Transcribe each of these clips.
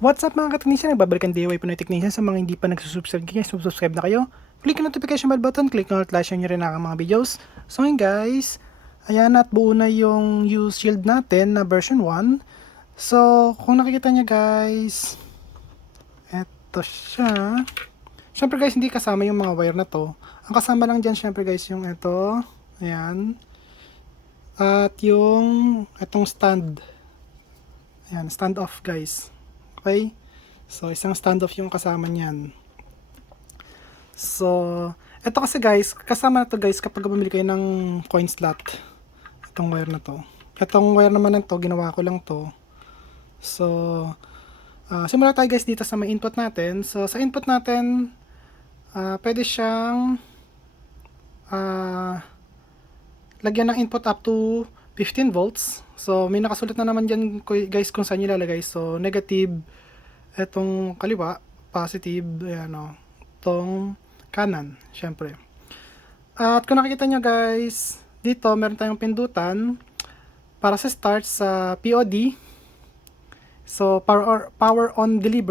What's up mga ka-technician? Nagbabalikan DIY Pinoy Technician. Sa mga hindi pa nagsusubscribe guys, subscribe na kayo. Click ang notification bell button, click ang notification nyo rin ang mga videos. So ngayon guys, ayan at buo na yung use shield natin na version 1. So kung nakikita nyo guys, eto siya. Syempre guys, hindi kasama yung mga wire na to. Ang kasama lang dyan syempre guys yung eto. Ayan. At yung etong stand. Ayan, stand off guys. Okay? So, isang standoff yung kasama niyan. So, eto kasi guys, kasama na to guys kapag bumili kayo ng coin slot. Itong wire na to. Itong wire naman na to, ginawa ko lang to. So, simula tayo guys dito sa may input natin. So, sa input natin, pwede siyang lagyan ng input up to 15 volts. So, may nakasulat na naman dyan guys kung saan nyo lalagay. So, negative, etong kaliwa, positive, ayan o, itong kanan, syempre. At kung nakikita nyo guys, dito meron tayong pindutan para sa start sa POD. So, power on delay,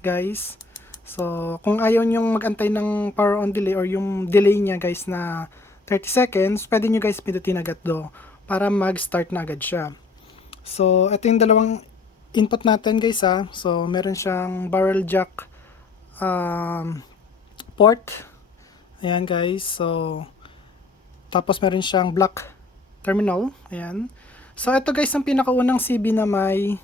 guys. So, kung ayaw nyong magantay ng power on delay or yung delay niya guys na 30 seconds, pwede nyo guys pindutin agad do para mag-start na agad siya. So, ito yung dalawang input natin guys ha. So, meron siyang barrel jack port. Ayan guys. So, tapos meron siyang black terminal. Ayan. So, ito guys ang pinakaunang CB na may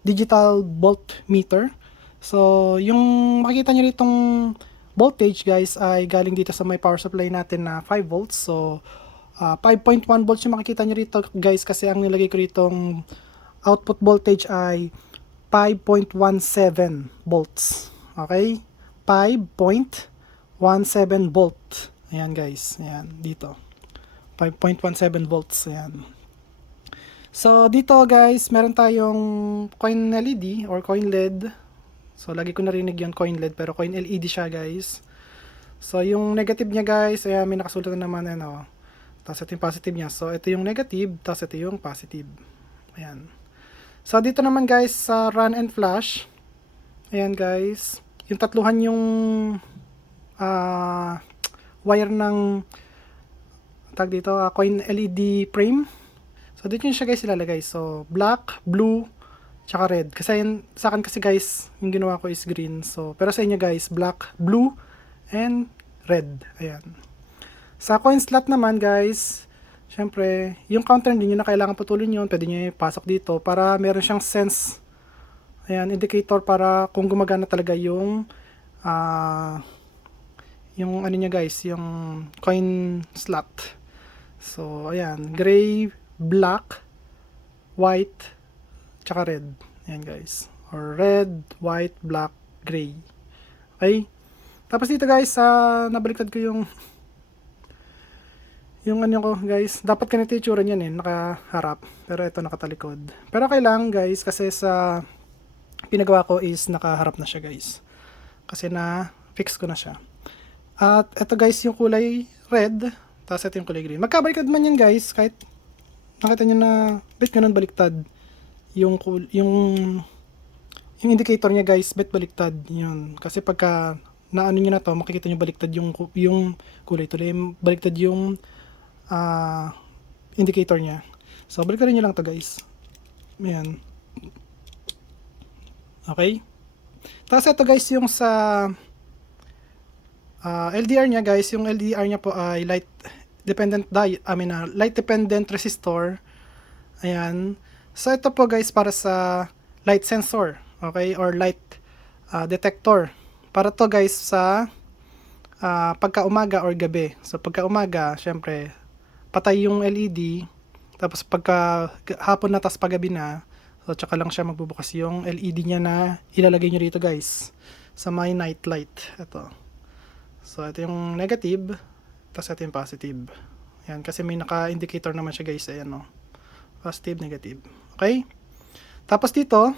digital voltmeter. So, yung makikita nyo ditong voltage guys ay galing dito sa may power supply natin na 5 volts. So, 5.1 volts yung makikita nyo rito guys kasi ang nilagay ko ditong output voltage ay 5.17 volts. Okay? 5.17 volt. Ayan guys. Ayan. Dito. 5.17 volts. Ayan. So, dito guys, meron tayong coin LED or coin LED. So, lagi ko narinig yung coin LED pero coin LED siya guys. So, yung negative niya guys, ayan, may nakasulat na naman ano. Tapos ito yung positive niya. So, ito yung negative, tapos ito yung positive. Ayan. So, dito naman guys, sa run and flash. Ayan guys. Yung tatluhan yung wire ng tag dito, coin LED frame. So, dito nyo siya guys ilalagay. So, black, blue, tsaka red. Kasi sa akin kasi guys, yung ginawa ko is green. So, pero sa inyo guys, black, blue, and red. Ayan. Sa coin slot naman guys, syempre, yung counter hindi nyo na kailangan putulin yun. Pwede nyo ipasok dito para meron siyang sense. Ayan, indicator para kung gumagana talaga yung ano niya guys, yung coin slot. So, ayan, gray, black, white, tsaka red. Ayan guys. Or red, white, black, gray. Okay? Tapos dito guys, nabaliktad ko yung ano ko guys. Dapat ganito yung tsura niyan nakaharap. Pero ito nakatalikod. Pero okay lang guys, kasi sa pinagawa ko is nakaharap na siya guys. Kasi na fix ko na siya. At ito guys yung kulay red. Tapos ito yung kulay green. Magkabaliktad man yan guys. Kahit nakita nyo na bet ganun baliktad. Yung indicator niya guys, bet baliktad. Yun. Kasi pagka naano nyo na to, makikita nyo baliktad yung kulay. Tuloy baliktad yung indicator niya. So baliktad nyo lang to guys. Ayan. Okay. Tapos ito guys yung sa LDR niya guys, yung LDR niya po ay light dependent resistor. Ayan. So ito po guys para sa light sensor, okay, or light detector. Para to guys sa pagka umaga or gabi. So pagka umaga, syempre patay yung LED. Tapos pagka hapon na tas paggabi na, so tsaka lang siya magbubukas yung LED niya na ilalagay nyo rito guys sa my night light. Ito. So ito yung negative, tapos ito yung positive. Ayan, kasi may naka-indicator naman siya guys. Ayan no. Positive, negative. Okay? Tapos dito,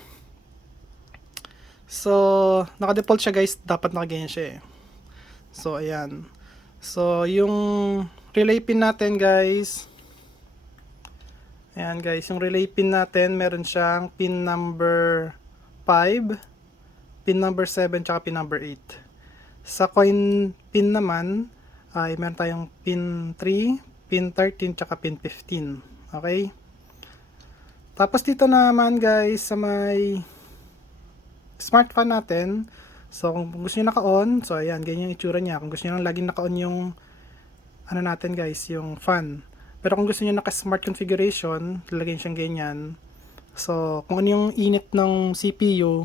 so naka-default siya guys, dapat nakaganyan siya So ayan. So yung relay pin natin guys, Ayan guys, yung relay pin natin, meron siyang pin number 5, pin number 7, tsaka pin number 8. Sa coin pin naman, ay meron tayong pin 3, pin 13, tsaka pin 15. Okay? Tapos dito naman guys, sa may smart fan natin, so kung gusto nyo naka-on, so ayan, ganyan yung itsura niya. Kung gusto nyo lang laging naka-on yung ano natin guys, yung fan. Pero kung gusto niyo naka-smart configuration, lalagyan siyang ganyan. So, kung ano yung init ng CPU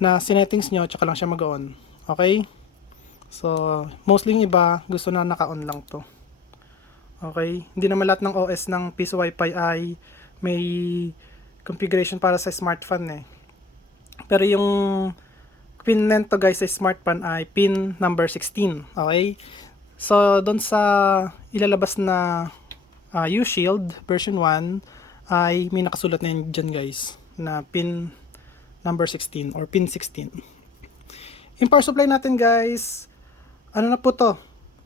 na sinettings nyo, tsaka lang siya mag-on. Okay? So, mostly yung iba, gusto na naka-on lang to. Okay? Hindi naman lahat ng OS ng Piso Wi-Fi ay may configuration para sa smart fan eh. Pero yung pin nito guys sa smart fan ay pin number 16. Okay? So, doon sa ilalabas na U-Shield version 1 ay may nakasulat na yun dyan guys na pin number 16 or pin 16. Yung power supply natin guys, ano na po to?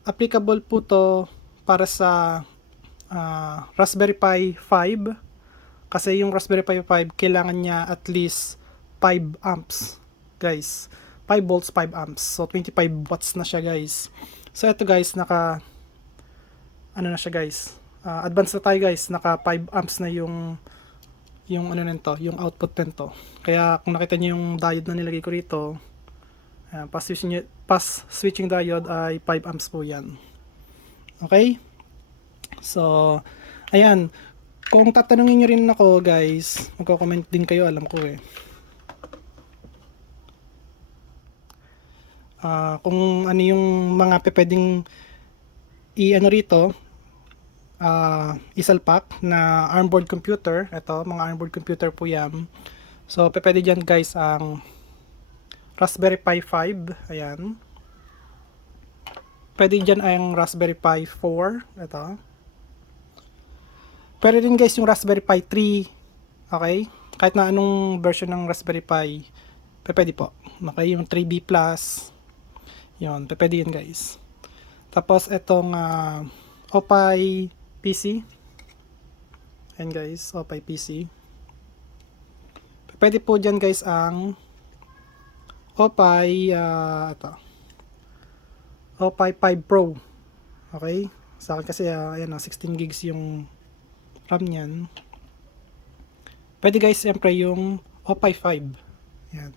Applicable po to para sa Raspberry Pi 5 kasi yung Raspberry Pi 5 kailangan niya at least 5 amps guys. 5 volts, 5 amps. So 25 watts na siya guys. So ito guys, ano na siya guys. Advance na tayo guys, naka 5 amps na yung ano nito, yung output nito. Kaya kung nakita niyo yung diode na nilagay ko rito, pass switching diode ay 5 amps po yan. Okay? So, ayan. Kung tatanungin niyo rin ako guys, magko-comment din kayo, alam ko eh. Kung ano yung mga pwedeng i-ano rito, isalpak na ARM board computer. Ito, mga ARM board computer po yan. So, pwede dyan guys ang Raspberry Pi 5. Ayan. Pwede dyan ang Raspberry Pi 4. Ito. Pwede din guys yung Raspberry Pi 3. Okay? Kahit na anong version ng Raspberry Pi, pwede po. Okay? Yung 3B+. Yun, pwede yun guys. Tapos, itong Opie PC. Ayan guys, Opie PC. Pwede po dyan guys ang Opie, Opie 5 Pro. Okay? Sa akin kasi, ayan, 16 gigs yung RAM niyan. Pwede guys, siyempre yung Opie 5. Ayan.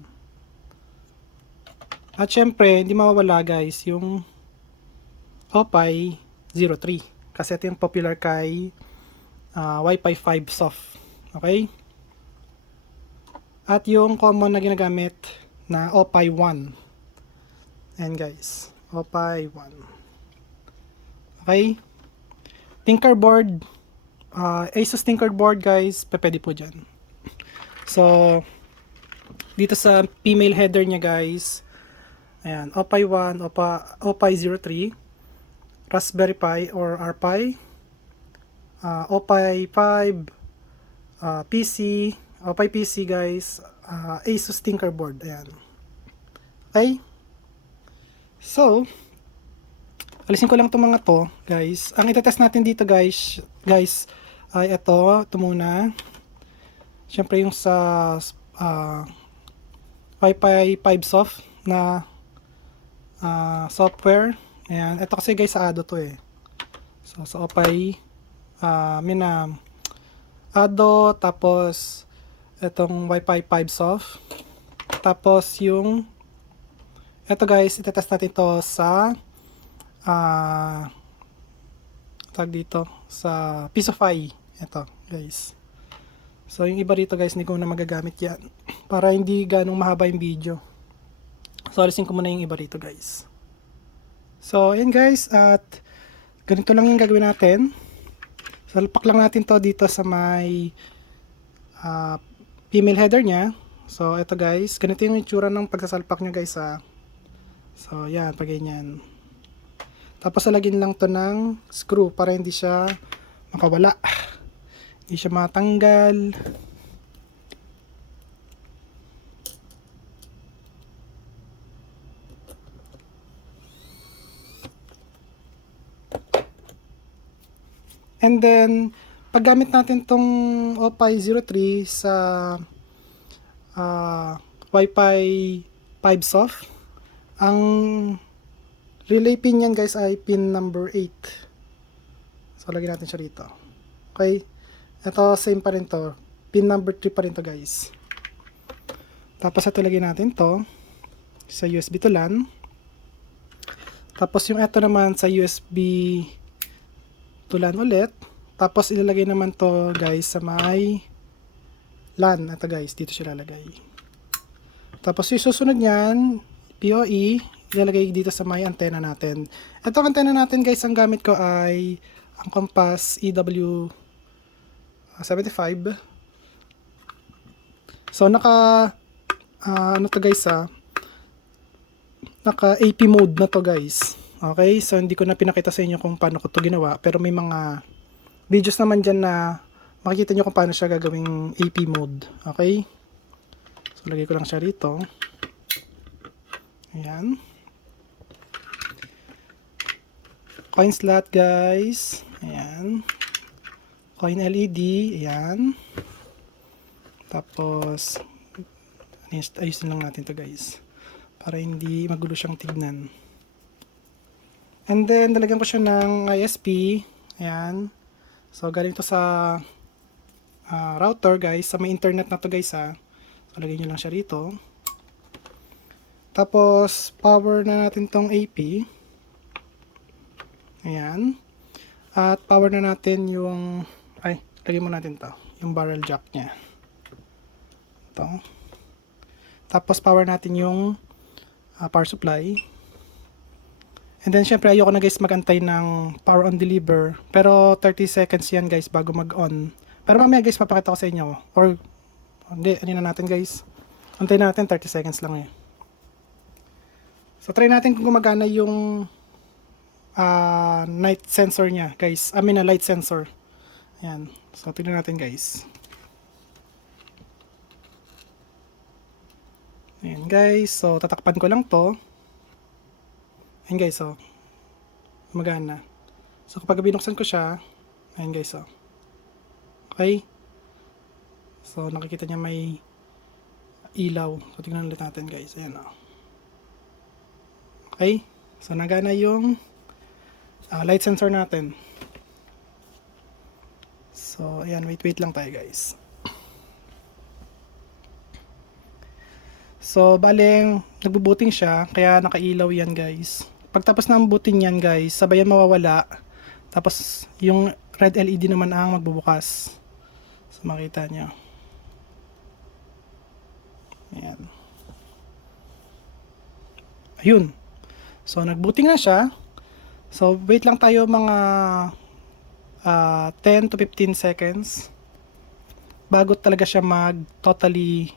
At syempre, hindi mawawala guys yung Opie 03. Kasi ito yung popular kay Wi-Fi 5 soft. Okay? At yung common na ginagamit na Opie 1. Ayan guys. Opie 1. Okay? Tinkerboard. Asus Tinkerboard guys. Pwede po dyan. So, dito sa female header niya guys. Ayan. Opie 1, Opie 03. Raspberry Pi or RPi, Opie 5, PC, Opie PC guys, Asus Tinkerboard, ayan. Okay? So, alisin ko lang itong mga to, guys. Ang itetest natin dito guys, ay ito muna. Siyempre yung sa Wi-Fi 5 soft na software. Ayan, ito kasi guys sa Ado to eh. So sa Opie, Ado, tapos itong Wi-Fi 5 soft. Tapos yung ito guys, itetest natin to sa tag dito sa Pisofy. Ito guys. So yung iba rito guys, hindi ko na magagamit yan para hindi ganong mahaba yung video. So alisin ko muna yung iba rito guys. So, ayan guys, at ganito lang yung gagawin natin. Salpak lang natin to dito sa may female header niya. So, ito guys, ganito yung itsura ng pagsasalpak nyo guys ha. So, yan, pag ganyan. Tapos, alagin lang to ng screw para hindi siya makawala. Hindi siya matanggal. And then, paggamit natin tong OPI 03 sa Wi-Fi 5 soft, ang relay pin yan guys ay pin number 8. So lagyan natin siya rito. Okay, ito same pa rin to, pin number 3 pa rin to guys. Tapos ito lagyan natin to sa USB to LAN. Tapos yung ito naman sa USB to LAN ulit. Tapos ilalagay naman to guys sa may LAN. Ito guys, dito siya lalagay. Tapos yung susunod niyan, PoE, ilalagay dito sa may antenna natin. Ito antenna natin guys, ang gamit ko ay ang Compass EW75. So naka ano to guys naka AP mode na to guys. Okay, so hindi ko na pinakita sa inyo kung paano ko to ginawa, pero may mga videos naman dyan na makikita nyo kung paano siya gagawing AP mode. Okay, so lagay ko lang siya rito. Ayan, coin slot guys. Ayan, coin LED. Ayan, tapos ayusin lang natin to guys para hindi magulo siyang tignan. And then nalagyan ko siya ng ISP. Ayan, so galing to sa router guys, sa may internet na to guys So lagyan nyo lang siya rito. Tapos power na natin tong AP. Ayan, at power na natin yung lagyan mo natin to, yung barrel jack nya ito. Tapos power natin yung power supply. And then syempre ayoko na guys magantay ng power on deliver, pero 30 seconds yan guys bago mag-on. Pero mamaya guys papakita ko sa inyo, or hindi, ano na natin guys, antayin natin 30 seconds lang So try natin kung gumagana yung night sensor nya guys, light sensor. Ayan, so tignan natin guys. Ayan guys, so tatakpan ko lang to. Ayan guys, so gumagana. So kapag binuksan ko siya, ayan guys, so okay, so nakikita niya may ilaw. So tingnan ulit natin guys. Ayan okay, so nagana yung light sensor natin. So ayan, wait lang tayo guys. So baleng nagbubuting siya, kaya nakailaw yan guys. Pagtapos ng buting yan guys, sabayan mawawala. Tapos yung red LED naman ang magbubukas. So makita nyo. Ayan. Ayun. So nagbuting na siya. So wait lang tayo mga 10 to 15 seconds bago talaga siya mag totally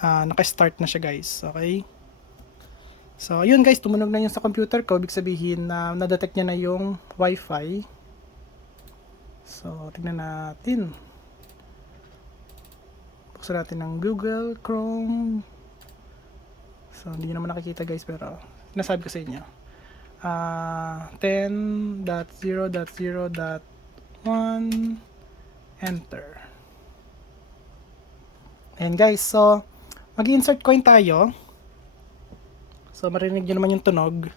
naka-start na siya guys. Okay, so ayun guys, tumunog na yun sa computer ko. Ibig sabihin na na-detect niya na yung Wi-Fi. So tignan natin, buksan natin ng Google Chrome. So hindi naman nakikita guys, pero nasabi ko sa inyo 10.0.0.1 enter. Ayan guys, so mag-insert coin tayo. So marinig nyo naman yung tunog.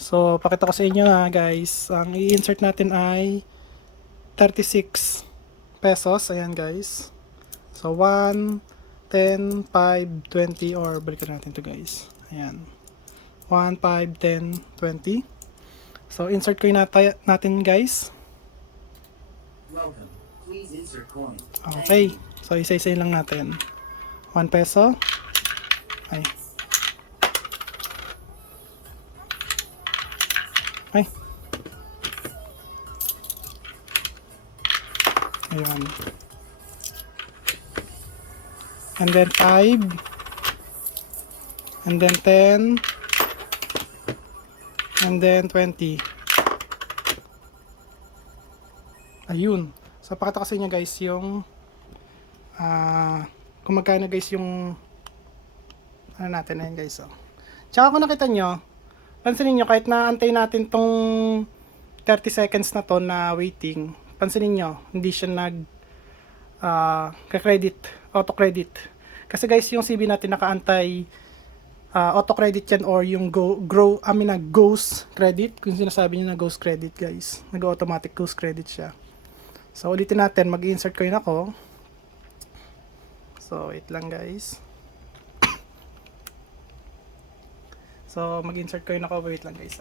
So pakita ko sa inyo guys, ang i-insert natin ay 36 pesos. Ayan guys, so 1, 10, 5, 20, or balikan natin to guys. Ayan, 1, 5, 10, 20. So insert coin natin guys. Welcome. Please insert coin. Okay, so isa-isa lang natin. 1 peso. Ay. Ay. Ayan. And then 5. And then 10. And then 20. Ayun. So pakita ko sa inyo guys yung kung magkano guys yung ano natin. Ayan guys, so tsaka kung nakita nyo, pansinin nyo, kahit na antay natin tong 30 seconds na to na waiting, pansinin nyo, hindi siya ka-credit, auto-credit. Kasi guys, yung CB natin naka-antay auto-credit yan or yung ghost credit. Kung sinasabi niyo na ghost credit guys, nag-automatic ghost credit siya. So, ulitin natin, mag-insert coin ako. So, wait lang guys. So, mag-insert coin ako, wait lang guys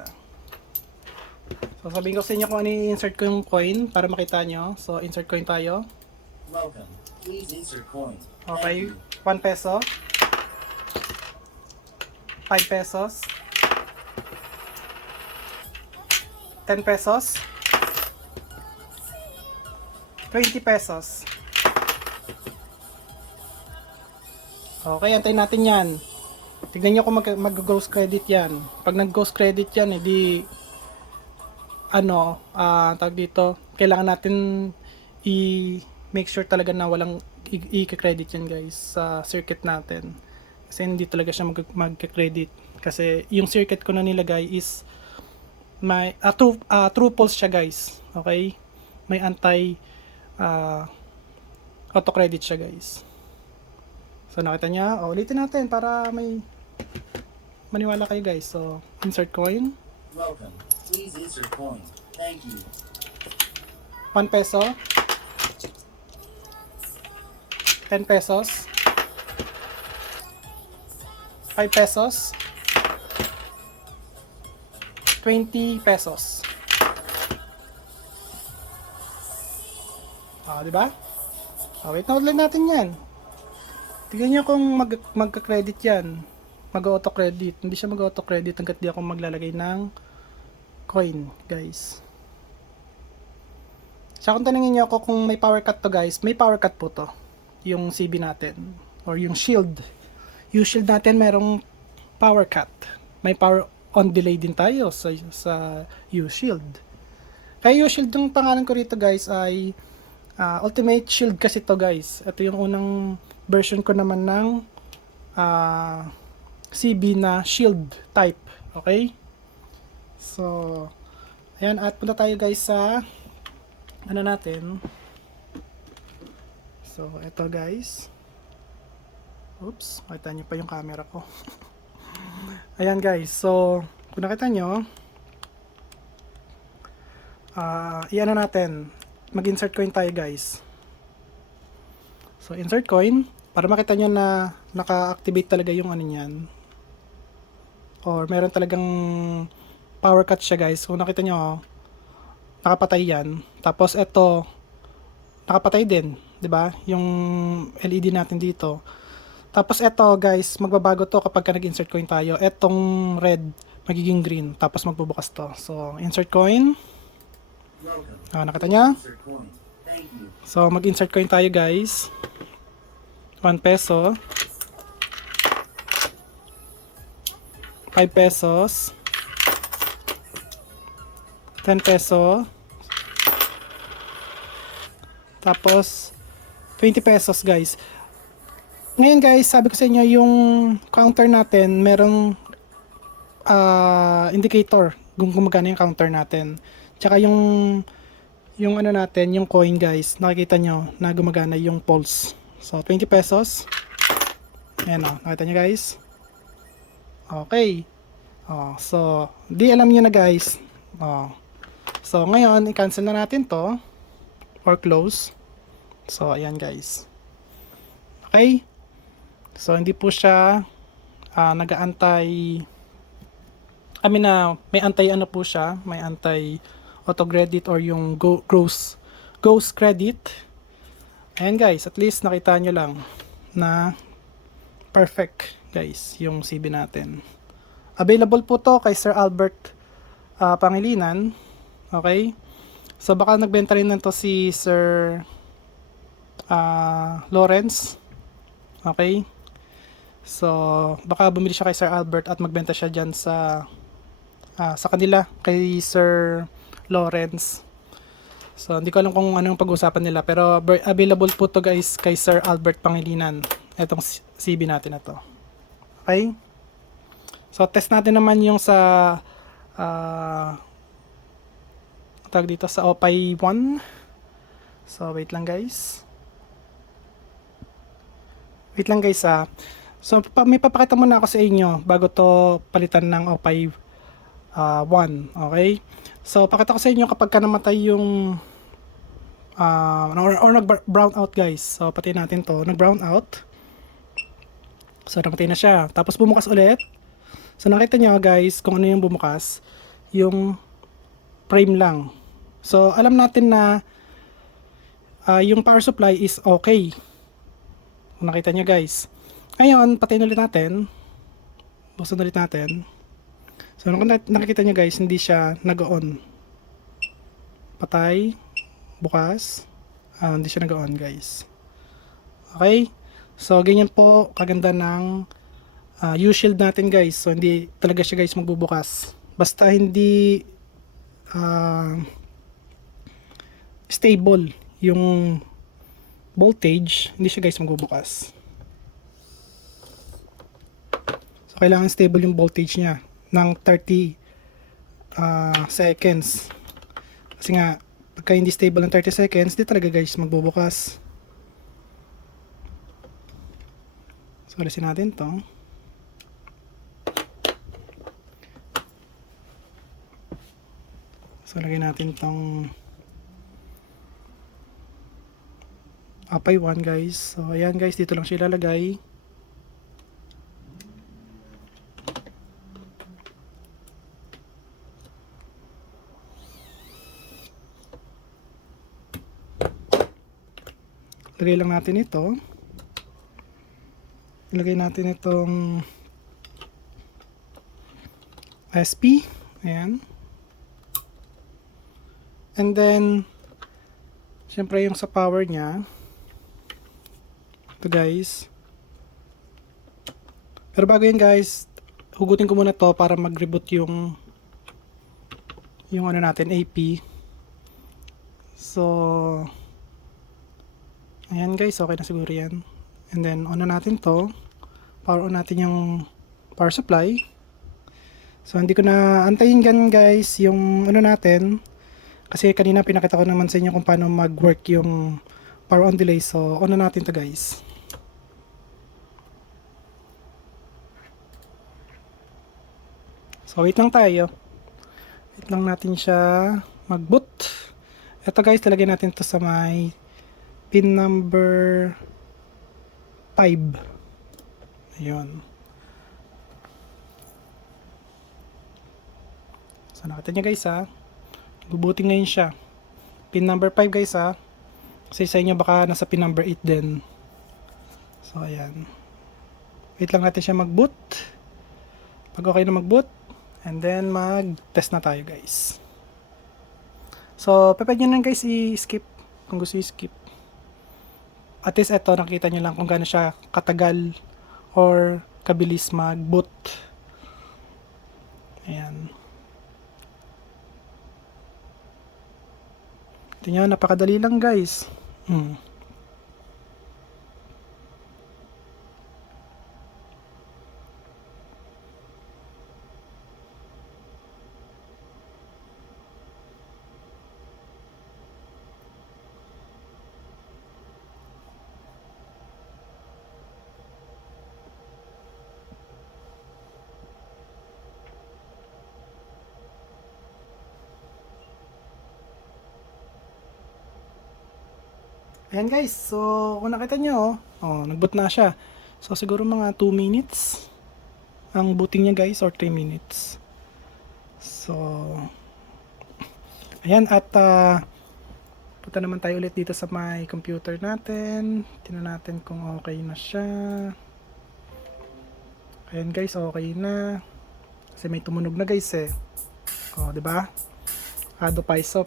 So, sabihin ko sa inyo kung ano i-insert ko yung coin para makita nyo. So, insert coin tayo. Welcome. Please insert coin. Okay, Thank you. 1 peso. 5 pesos. 10 pesos. 20 pesos. Okay, antayin natin yan. Tignan nyo kung mag-ghost credit yan. Pag nag-ghost credit yan, edi tawag dito, kailangan natin i-make sure talaga na walang i-credit yan guys sa circuit natin. Kasi hindi talaga siya mag-credit. Kasi yung circuit ko na nilagay is may true pulse siya guys. Okay? May auto credit siya guys. So nakita niya, ulitin natin para may maniwala kayo guys. So insert coin. Welcome. Please insert coin. Thank you. 1 peso. 10 pesos. 5 pesos. 20 pesos. Di ba? Wait na ulit natin yan. Tignan nyo kung magka-credit yan. Mag-auto-credit. Hindi siya mag-auto-credit hanggat di ako maglalagay ng coin, guys. Sa kung tanongin nyo ako kung may power cut to guys, may power cut po to. Yung CB natin. Or yung shield. Yung shield natin merong power cut. May power on delay din tayo sa U-Shield. Kaya U-Shield yung pangalan ko rito guys ay Ultimate Shield kasi to guys. Ito yung unang version ko naman ng CB na Shield type. Okay? So, ayan, at punta tayo guys sa ano natin. So, ito guys. Oops, makita nyo pa yung camera ko. Ayan guys, so kung nakita nyo, i-ano natin, mag-insert coin tayo guys. So insert coin, para makita nyo na naka-activate talaga yung ano nyan. Or meron talagang power cut siya guys. Kung nakita nyo, nakapatay yan. Tapos ito, nakapatay din, 'di ba? Yung LED natin dito. Tapos eto guys, magbabago to kapag ka nag-insert coin tayo. Etong red, magiging green. Tapos magbubukas to. So, insert coin. Nakita niya? So, mag-insert coin tayo guys. 1 peso. 5 pesos. 10 peso. Tapos, 20 pesos guys. Ngayon guys, sabi ko sa inyo yung counter natin, merong indicator kung gumagana yung counter natin. Tsaka yung ano natin, yung coin guys, nakikita nyo na gumagana yung pulse. So 20 pesos. Ayan o, nakita nyo guys. Okay. So, di alam nyo na guys. So ngayon, i-cancel na natin to or close. So ayan guys. Okay. So, hindi po siya nag-aantay, may antay ano po siya, may antay auto credit or yung ghost credit. Ayan guys, at least nakita nyo lang na perfect guys yung CB natin. Available po to kay Sir Albert Pangilinan. Okay? So, baka nagbenta rin nito si Sir Lawrence. Okay? So, baka bumili siya kay Sir Albert at magbenta siya dyan sa kanila, kay Sir Lawrence. So, hindi ko alam kung anong pag-uusapan nila. Pero, available po to guys kay Sir Albert Pangilinan. Itong CB natin na to. Okay? So, test natin naman yung sa tawag dito sa OPI 1. So, wait lang guys. Wait lang guys ah. So, may papakita muna ako sa inyo bago to palitan ng O5 1. Okay? So, pakita ko sa inyo kapag ka namatay yung or nag-brown out guys. So, patayin natin to. Nag-brown out. So, namatay na siya. Tapos bumukas ulit. So, nakita nyo guys kung ano yung bumukas. Yung frame lang. So, alam natin na yung power supply is okay. Kung nakita nyo guys. Ngayon, patayin ulit natin. Buksan ulit natin. So, nakikita nyo guys, hindi siya nag-on. Patay. Bukas. Hindi siya nag-on guys. Okay? So, ganyan po kaganda ng U-shield natin guys. So, hindi talaga siya guys magbubukas. Basta hindi stable yung voltage, hindi siya guys magbubukas. So, kailangan stable yung voltage niya ng 30 seconds. Kasi nga, pagka hindi stable ng 30 seconds, di talaga guys magbubukas. So, alisin natin to. So, lagay natin tong Apay 1 guys. So, ayan guys, dito lang siya ilalagay. Lagay lang natin ito. Ilagay natin itong SP. Ayan. And then, syempre yung sa power niya. Ito guys. Pero bago yun guys, hugutin ko muna to para mag-reboot yung ano natin, AP. So, ayan guys, okay na siguro yan. And then, on na natin to. Power on natin yung power supply. So, hindi ko na antayin gan guys yung ano natin. Kasi kanina pinakita ko naman sa inyo kung paano mag-work yung power on delay. So, on na natin to guys. So, wait lang tayo. Wait lang natin siya mag-boot. Ito guys, talagay natin to sa may pin number 5. Ayun. So, nakita nyo guys ha. Bubuting ngayon siya. Pin number 5 guys ha. Kasi sa inyo baka nasa pin number 8 din. So, ayan. Wait lang natin siya mag-boot. Pag okay na mag-boot, and then mag-test na tayo guys. So, pwede nyo lang guys i-skip kung gusto i-skip. At least eto, nakita nyo lang kung gaano siya katagal or kabilis mag-boot. Ayan. Ito nyo, napakadali lang guys. Ayan guys, so kung nakita nyo, nag-boot na siya. So siguro mga 2 minutes ang booting niya guys, or 3 minutes. So, ayan, at punta naman tayo ulit dito sa my computer natin. Tingnan natin kung okay na siya. Ayan guys, okay na. Kasi may tumunog na guys eh. Diba? Ado Paisop.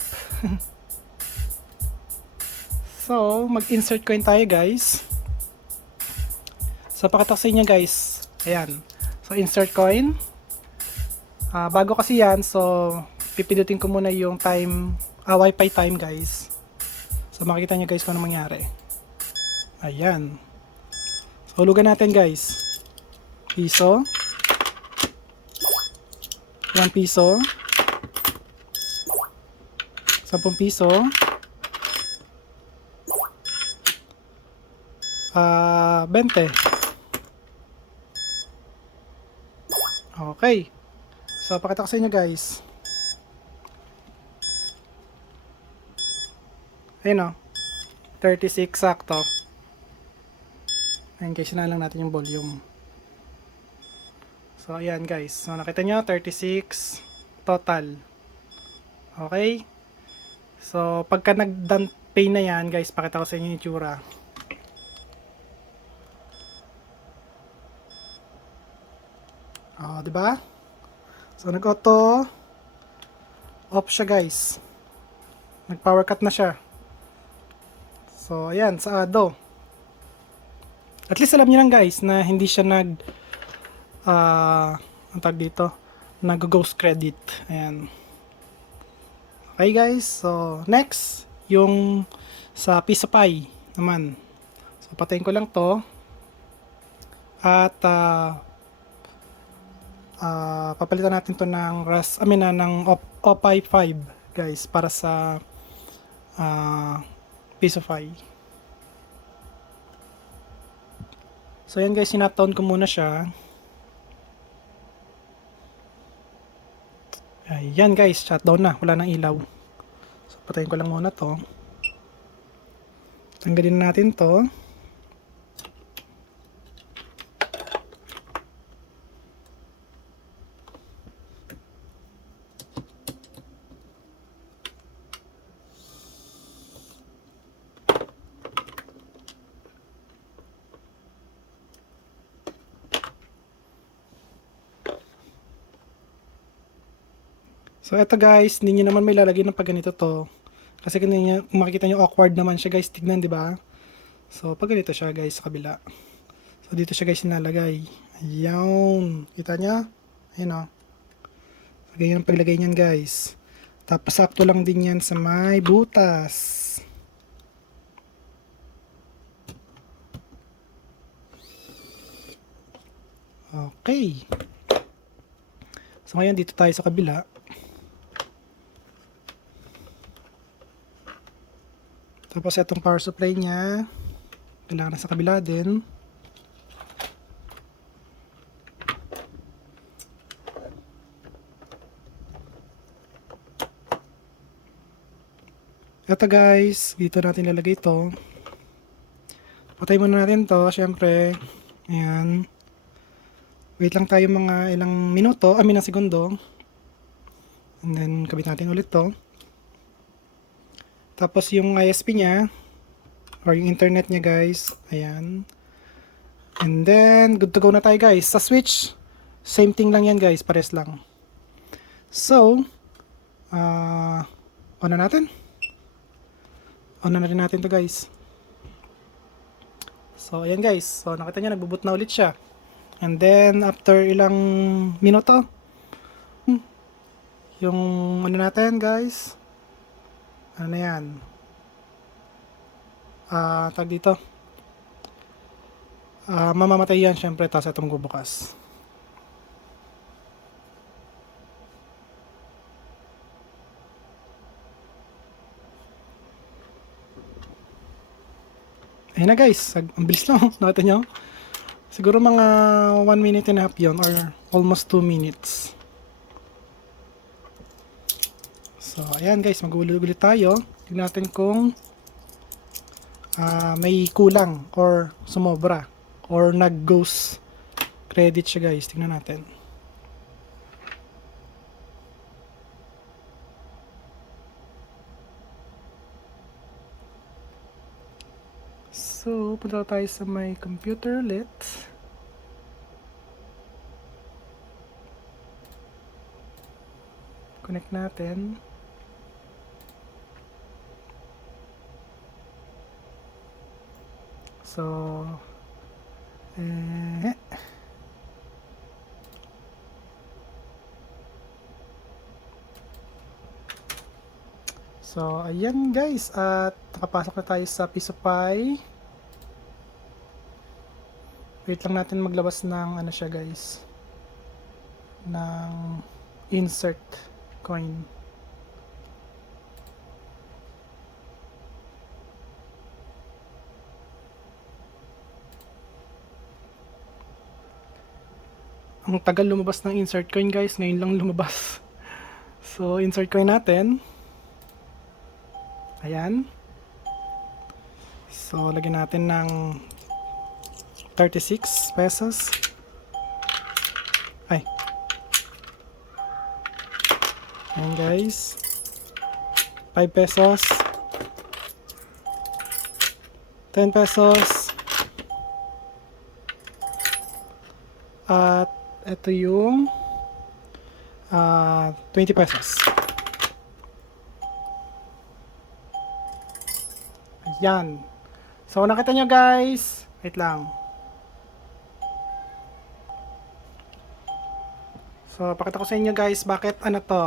So, mag-insert coin tayo guys. So, pakita ko sa inyo guys. Ayan. So, insert coin. Bago kasi yan, so, pipindutin ko muna yung time, Wi-Fi time guys. So, makikita nyo guys kung ano mangyari. Ayan. So, hulugan natin guys. Piso. 1 piso. 10 piso. 20. Okay. So, pakita ko sa inyo guys. Ayun o. 36 sakto. Ayun guys, na lang natin yung volume. So, ayan guys. So, nakita nyo, 36 total. Okay? So, pagka nag-done pay na yan, guys, pakita ko sa inyo yung itsura. Oh, 'di ba? So, nag-auto off siya, guys. Nag-power cut na siya. So, ayan, sa Ado. At least alam niyo lang, guys, na hindi siya ang tag dito, nag-ghost credit. Ayan. Okay, guys. So, next, yung sa Pisapay naman. So, patayin ko lang to. At, papalitan natin to ng ng Opay 5, guys, para sa Pisapay. So, yan guys, sinatown ko muna siya. Ayan guys, shutdown na. Wala nang ilaw. So, patayin ko lang muna to. Tanggalin natin to. So, eto guys, hindi nyo naman may lalagay ng pag ganito to. Kasi kung makikita nyo awkward naman siya guys, tignan, di ba? So, pag ganito siya guys sa kabila. So, dito siya guys nilalagay. Ayan. Kita nyo? Ayan o. So, ganyan ang paglagay niyan guys. Tapos, sakto lang din yan sa may butas. Okay. So, ngayon dito tayo sa kabila. Tapos itong power supply niya, kailangan na sa kabila din. Ito guys, dito natin lalagay ito. Patay muna natin to, syempre. Ayan. Wait lang tayo mga ilang minuto, ng segundo. And then, kabit natin ulit to. Tapos yung ISP niya or yung internet niya guys, ayan. And then good to go na tayo guys. Sa switch, same thing lang yan guys, pares lang. So, on na natin. On na rin natin to guys. So ayan guys, so nakita niyo nagbo-boot na ulit siya. And then after ilang minuto, yung ano natin guys, ano na yan, tag dito, mamamatay yan syempre, tapos itong bubukas. Ayun na guys, ang bilis lang. Nakita nyo, siguro mga 1 minute and a half yun, or almost 2 minutes. So ayan guys, mag-ulit tayo. Tignan natin kung may kulang or sumobra or nag-ghost credit siya guys. Tingnan natin. So, punta tayo sa my computer ulit. Connect natin. So, So, ayan guys, at nakapasok na tayo sa Pisapay. Wait lang natin maglabas ng ano siya guys, ng insert coin. Ang tagal lumabas ng insert coin guys, ngayon lang lumabas. So insert coin natin. Ayan. So lagyan natin ng 36 pesos. Ay. Ayan guys. 5 pesos. 10 pesos. At ito yung 20 pesos. Ayan. So nakita nyo guys. Wait lang. So pakita ko sa inyo guys bakit ano to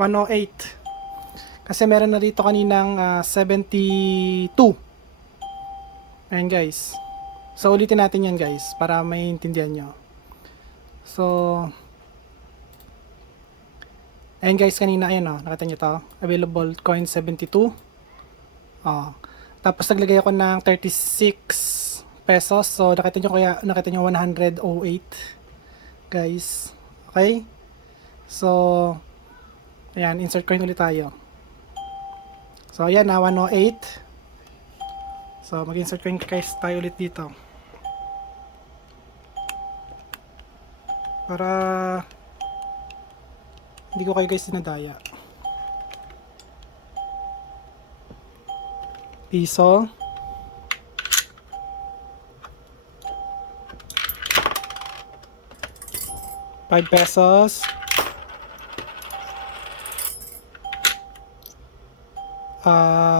108. Kasi meron na dito kaninang 72. Ayan guys. So ulitin natin yan guys para maintindihan nyo. So ayan guys, kanina ayan o, nakita nyo to. Available coin 72. Tapos naglagay ako ng 36 pesos. So nakita nyo 108 guys. Okay? So ayan, insert coin ulit tayo. So ayan na 108. So mag-insert coin guys tayo ulit dito. Para hindi ko kayo guys dinadaya. Piso. ₱5.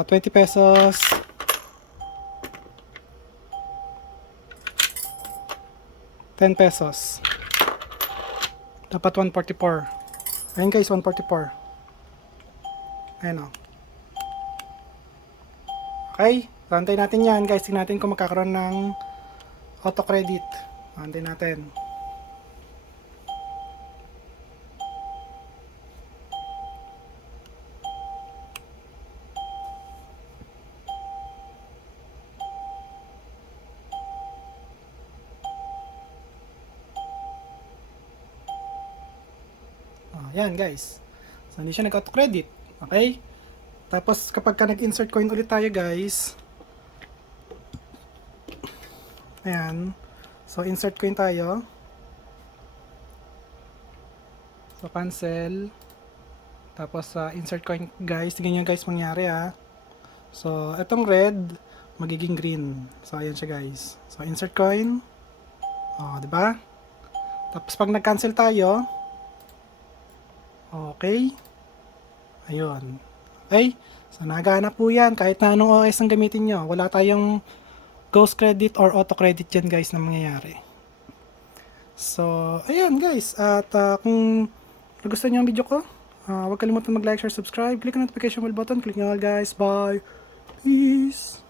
20 pesos. 10 pesos. Dapat 144. Ayan guys, 144. Ayan o. Okay, antay natin yan guys. Tingnan natin kung magkakaroon ng auto credit. Antay natin. Yan guys. So hindi siya nag-auto credit. Okay? Tapos kapag ka nag-insert coin ulit tayo guys. Ayan. So insert coin tayo. So cancel. Tapos insert coin guys. Tingnan nyo guys mangyari So itong red magiging green. So ayan siya guys. So insert coin. Di ba? Tapos pag nag-cancel tayo, okay. Ayun. Okay? So, nagana po yan. Kahit na anong OS ang gamitin nyo. Wala tayong ghost credit or auto credit yan guys na mangyayari. So, ayan guys. At kung nagustuhan nyo ang video ko, huwag kalimutan mag-like, share, subscribe. Click ang notification bell button. Click nyo guys. Bye. Peace.